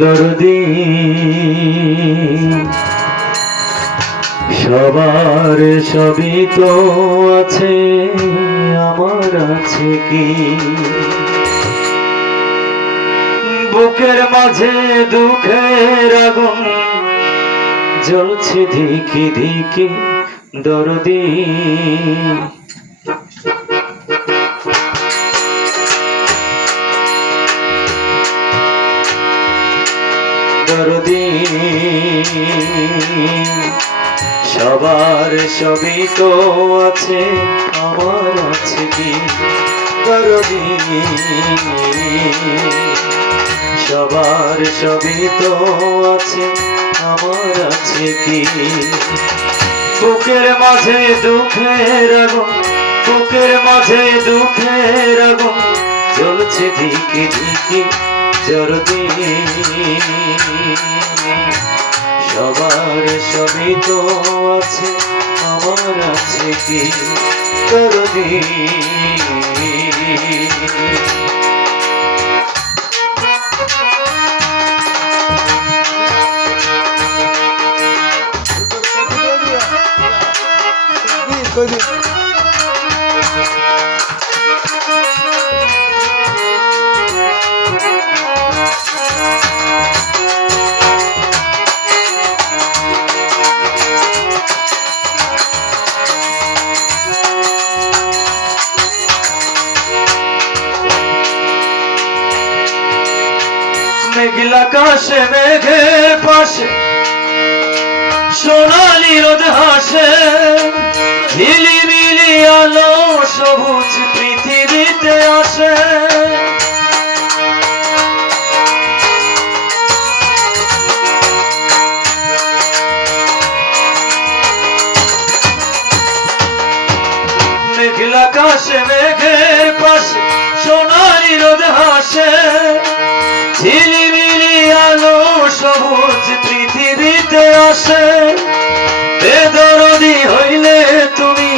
দরদি সবার সবই তো আছে, আমার আছে কি? বুকের মাঝে দুঃখের আগুন জ্বলছে ধিকি ধিকি দরদি। দরদি সবার সবই তো আছে, আমার আছে কি? দরদি সবার সবই তো আছে, আমার আছে কি? বুকের মাঝে দুঃখের আগুন, বুকের মাঝে দুঃখের আগুন জ্বলছে ধিকি ধিকি দরদি। সবার সবই তো আছে, আমার আছে কি? দরদি মেঘলা আকাশে মেঘের পাশে সোনালি রোদ হাসে, ঝিলিমিলি আলো সবুজ পৃথিবীতে আসে। মেঘলা আকাশে মেঘের পাশে সোনালি রোদ হাসে, ঝিলিমিলি আলো সবুজ পৃথিবীতে আসে। বেদরদি হইলে তুমি,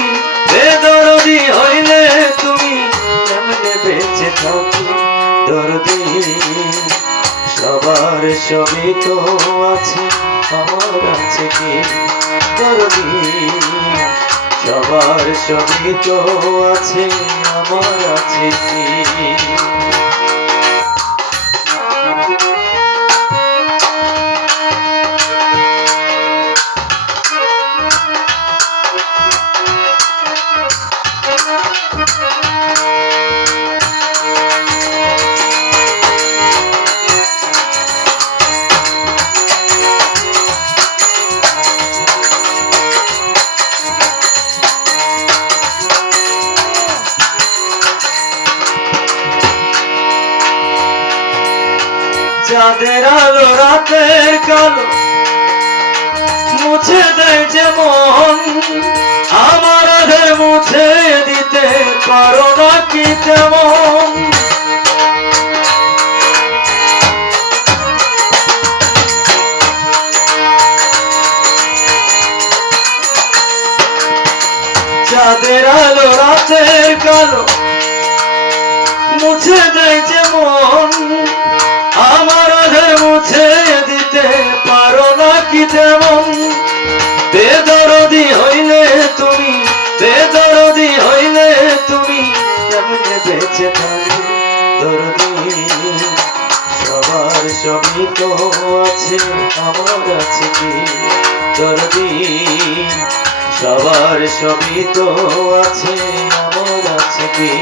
বেদরদি হইলে তুমি কেমনে বেঁচে থাকি? দরদি সবার সবই তো আছে, আমার আছে কি? দরদি সবার সবই তো আছে, আমার আছে কি? চাঁদের আলো রাতের কালো মুছে দেয় যেমন, আমার আধার মুছে দিতে পারো না কি তেমন? চাঁদের আলো রাতের কালো মুছে দেয় যেমন, আমার আধার মুছে দিতে পারো না কি তেমন? বেদরদি হইলে তুমি, বেদরদি হইলে তুমি কেমনে বেঁচে থাকি? দরদি সবার সবই তো আছে, আমার আছে কি? দরদি সবার সবই তো আছে, আমার আছে কি?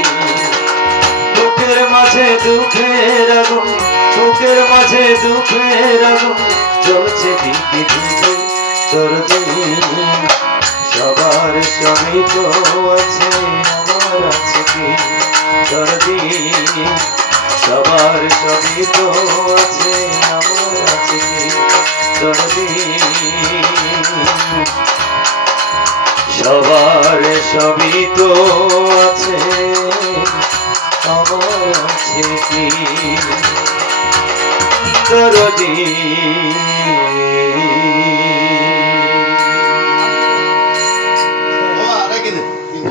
বুকের মাঝে দুঃখের আগুন, বুকের মাঝে দুঃখের আগুন জ্বলছে ধিকি ধিকি দরদি। সবার সবই তো আছে, আমার আছে কি? দরদি সবার সবই তো আছে, আমার আছে কি? দরদি সবার সবই তো আছে, আমার আছে কি? দরদি।